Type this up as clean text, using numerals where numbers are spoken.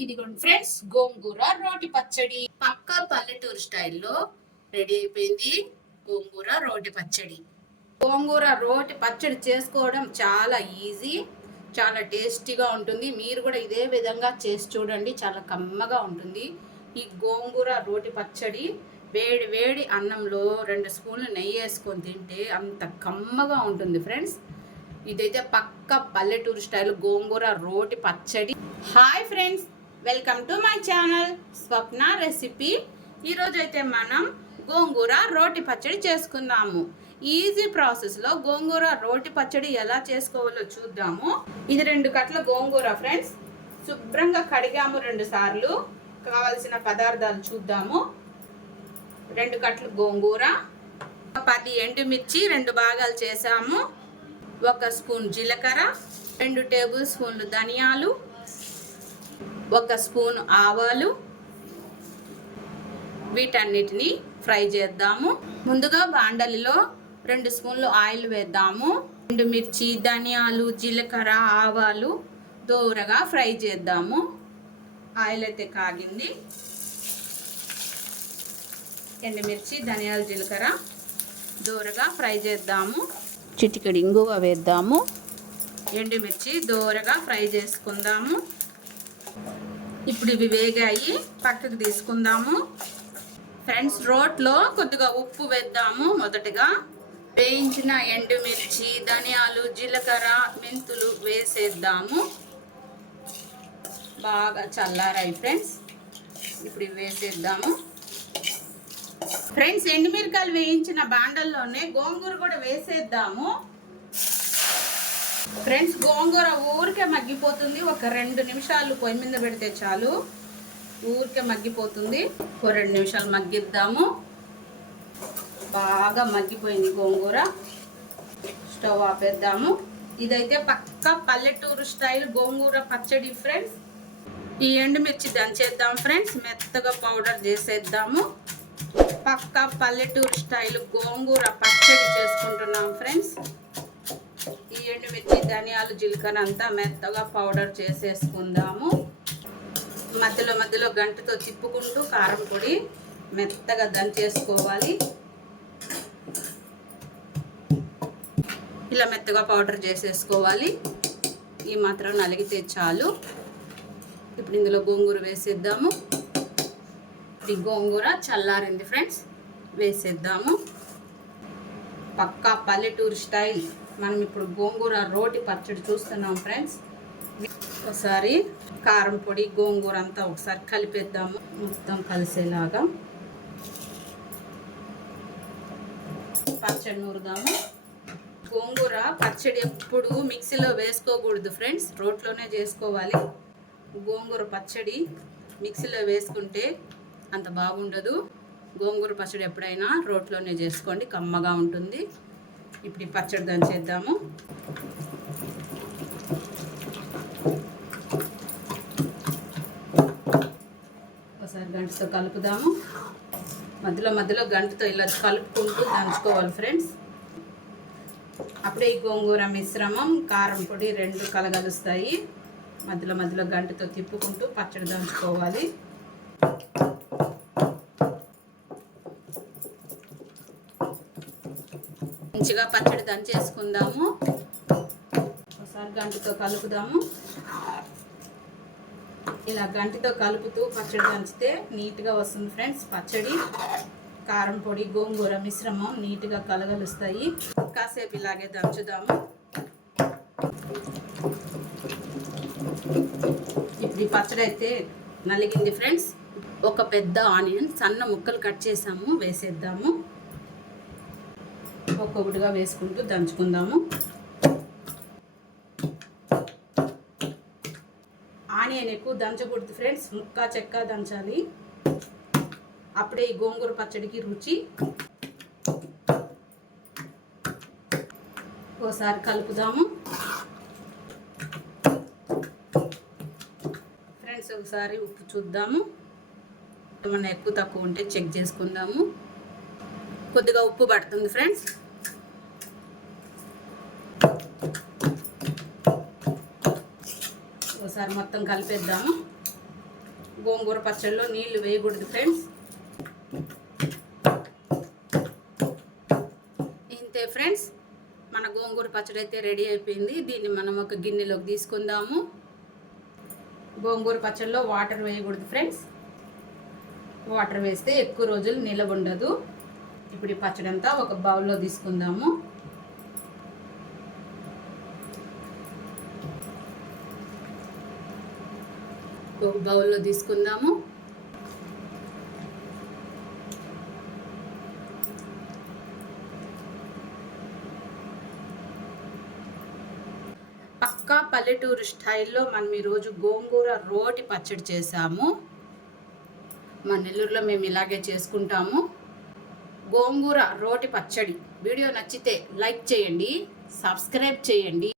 ఇదిగోండి ఫ్రెండ్స్, గోంగూర రోటి పచ్చడి పక్కా పల్లెటూరు స్టైల్లో రెడీ అయిపోయింది. గోంగూర రోటి పచ్చడి. గోంగూర రోటి పచ్చడి చేసుకోవడం చాలా ఈజీ, చాలా టేస్టీగా ఉంటుంది. మీరు కూడా ఇదే విధంగా చేసి చూడండి, చాలా కమ్మగా ఉంటుంది. ఈ గోంగూర రోటి పచ్చడి వేడి వేడి అన్నంలో 2 స్పూన్లు నెయ్యి వేసుకొని తింటే అంత కమ్మగా ఉంటుంది ఫ్రెండ్స్. ఇదైతే పక్క పల్లెటూరు స్టైల్ గోంగూర రోటి పచ్చడి. Hi friends, welcome to my channel Swapna recipe. ఈరోజు అయితే మనం గోంగూర రోటి పచ్చడి చేసుకుందాము. ఈజీ ప్రాసెస్లో గోంగూర రోటి పచ్చడి ఎలా చేసుకోవాలో చూద్దాము. ఇది 2 కట్టల గోంగూర ఫ్రెండ్స్. శుభ్రంగా కడిగాము 2 సార్లు. కావలసిన పదార్థాలు చూద్దాము. 2 కట్టలు గోంగూర, 10 ఎండుమిర్చి 2 భాగాలు చేసాము, 1 స్పూన్ జీలకర్ర, 2 టేబుల్ స్పూన్లు ధనియాలు, 1 స్పూన్ ఆవాలు. వీటన్నిటిని ఫ్రై చేద్దాము. ముందుగా బాండలిలో 2 స్పూన్లు ఆయిల్ వేద్దాము. ఎండుమిర్చి, ధనియాలు, జీలకర్ర, ఆవాలు దూరగా ఫ్రై చేద్దాము. ఆయిల్ అయితే కాగింది. ఎండుమిర్చి, ధనియాలు, జీలకర్ర దూరగా ఫ్రై చేద్దాము. చిటికెడు ఇంగువ వేద్దాము. ఎండుమిర్చి దూరగా ఫ్రై చేసుకుందాము. ఇప్పుడు ఇవి వేగాయి, పక్కకు తీసుకుందాము. ఫ్రెండ్స్, రోట్లో కొద్దిగా ఉప్పు వేద్దాము. మొదటగా వేయించిన ఎండుమిర్చి, ధనియాలు, జీలకర్ర, మెంతులు వేసేద్దాము. బాగా చల్లారాయి ఫ్రెండ్స్. ఇప్పుడు ఇవి వేసేద్దాము. ఫ్రెండ్స్, ఎండుమిరకాయలు వేయించిన బాండల్లోనే గోంగూర కూడా వేసేద్దాము. ఫ్రెండ్స్, గోంగూర ఊరికే మగ్గిపోతుంది. ఒక 2 నిమిషాలు పొయ్యి మీద పెడితే చాలు, ఊరికే మగ్గిపోతుంది. 2 నిమిషాలు మగ్గిద్దాము. బాగా మగ్గిపోయింది గోంగూర. స్టవ్ ఆపేద్దాము. ఇదైతే పక్క పల్లెటూరు స్టైల్ గోంగూర పచ్చడి ఫ్రెండ్స్. ఈ ఎండుమిర్చి దంచేద్దాం ఫ్రెండ్స్, మెత్తగా పౌడర్ చేసేద్దాము. పక్క పల్లెటూరు స్టైల్ గోంగూర పచ్చడి చేసుకుంటున్నాం ఫ్రెండ్స్. ఈ ఎండుమిర్చి, ధనియాలు, జీలకర్ర అంతా మెత్తగా పౌడర్ చేసేసుకుందాము. మధ్యలో మధ్యలో గంటతో తిప్పుకుంటూ కారం పొడి మెత్తగా దంచేసుకోవాలి. ఇలా మెత్తగా పౌడర్ చేసేసుకోవాలి. ఈ మాత్రం నలిగితే చాలు. ఇప్పుడు ఇందులో గోంగూర వేసేద్దాము. ఇది గోంగూర చల్లారింది ఫ్రెండ్స్, వేసేద్దాము. పక్కా పల్లెటూరు స్టైల్ మనం ఇప్పుడు గోంగూర రోటి పచ్చడి చూస్తున్నాం ఫ్రెండ్స్. ఒకసారి కారం పొడి, గోంగూర అంతా ఒకసారి కలిపేద్దాము, మొత్తం కలిసేలాగా. పచ్చడి నూరుదాము. గోంగూర పచ్చడి ఎప్పుడు మిక్సీలో వేసుకోకూడదు ఫ్రెండ్స్, రోట్లోనే చేసుకోవాలి. గోంగూర పచ్చడి మిక్సీలో వేసుకుంటే అంత బాగుండదు. గోంగూర పచ్చడి ఎప్పుడైనా రోట్లోనే చేసుకోండి, కమ్మగా ఉంటుంది. ఇప్పుడు ఈ పచ్చడి దంచేద్దాము. ఒకసారి గంటతో కలుపుదాము. మధ్యలో మధ్యలో గంటతో ఇలా కలుపుకుంటూ దంచుకోవాలి ఫ్రెండ్స్. అప్పుడే ఈ గోంగూర మిశ్రమం, కారం పొడి 2 కలగలుస్తాయి. మధ్యలో మధ్యలో గంటతో తిప్పుకుంటూ పచ్చడి దంచుకోవాలి. మంచిగా పచ్చడి దంచేసుకుందాము. ఒకసారి గంటతో కలుపుదాము. ఇలా గంటతో కలుపుతూ పచ్చడి దంచితే నీట్గా వస్తుంది ఫ్రెండ్స్. పచ్చడి, కారం పొడి, గోంగూర మిశ్రమం నీట్గా కలగలుస్తాయి. కాసేపు ఇలాగే దంచుదాము. ఇప్పుడు ఈ పచ్చడి అయితే నలిగింది ఫ్రెండ్స్. ఒక పెద్ద ఆనియన్ సన్న ముక్కలు కట్ చేసాము, వేసేద్దాము. ఒక్కొక్కటిగా వేసుకుంటూ దంచుకుందాము. ఆనియన్ ఎక్కువ దంచకూడదు ఫ్రెండ్స్, ముక్క చెక్క దంచాలి. అప్పుడే ఈ గోంగూర పచ్చడికి రుచి. ఒకసారి కలుపుదాము ఫ్రెండ్స్. ఒకసారి ఉప్పు చూద్దాము, ఏమన్నా ఎక్కువ తక్కువ ఉంటే చెక్ చేసుకుందాము. కొద్దిగా ఉప్పు పడుతుంది ఫ్రెండ్స్. ఒకసారి మొత్తం కలిపేద్దాము. గోంగూర పచ్చడిలో నీళ్లు వేయకూడదు ఫ్రెండ్స్. ఇంతే ఫ్రెండ్స్, మన గోంగూర పచ్చడి అయితే రెడీ అయిపోయింది. దీన్ని మనం ఒక గిన్నెలోకి తీసుకుందాము. గోంగూర పచ్చడిలో వాటర్ వేయకూడదు ఫ్రెండ్స్. వాటర్ వేస్తే ఎక్కువ రోజులు నిలవ ఉండదు. ఇప్పుడు ఈ పచ్చడి అంతా ఒక బౌల్లో తీసుకుందాము. ఒక బౌల్లో తీసుకుందాము. పక్కా పల్లెటూరు స్టైల్లో మనం ఈరోజు గోంగూర రోటి పచ్చడి చేసాము. మా నెల్లూరులో మేము ఇలాగే చేసుకుంటాము. గోంగూర రోటి పచ్చడి వీడియో నచ్చితే లైక్ చేయండి, సబ్స్క్రైబ్ చేయండి.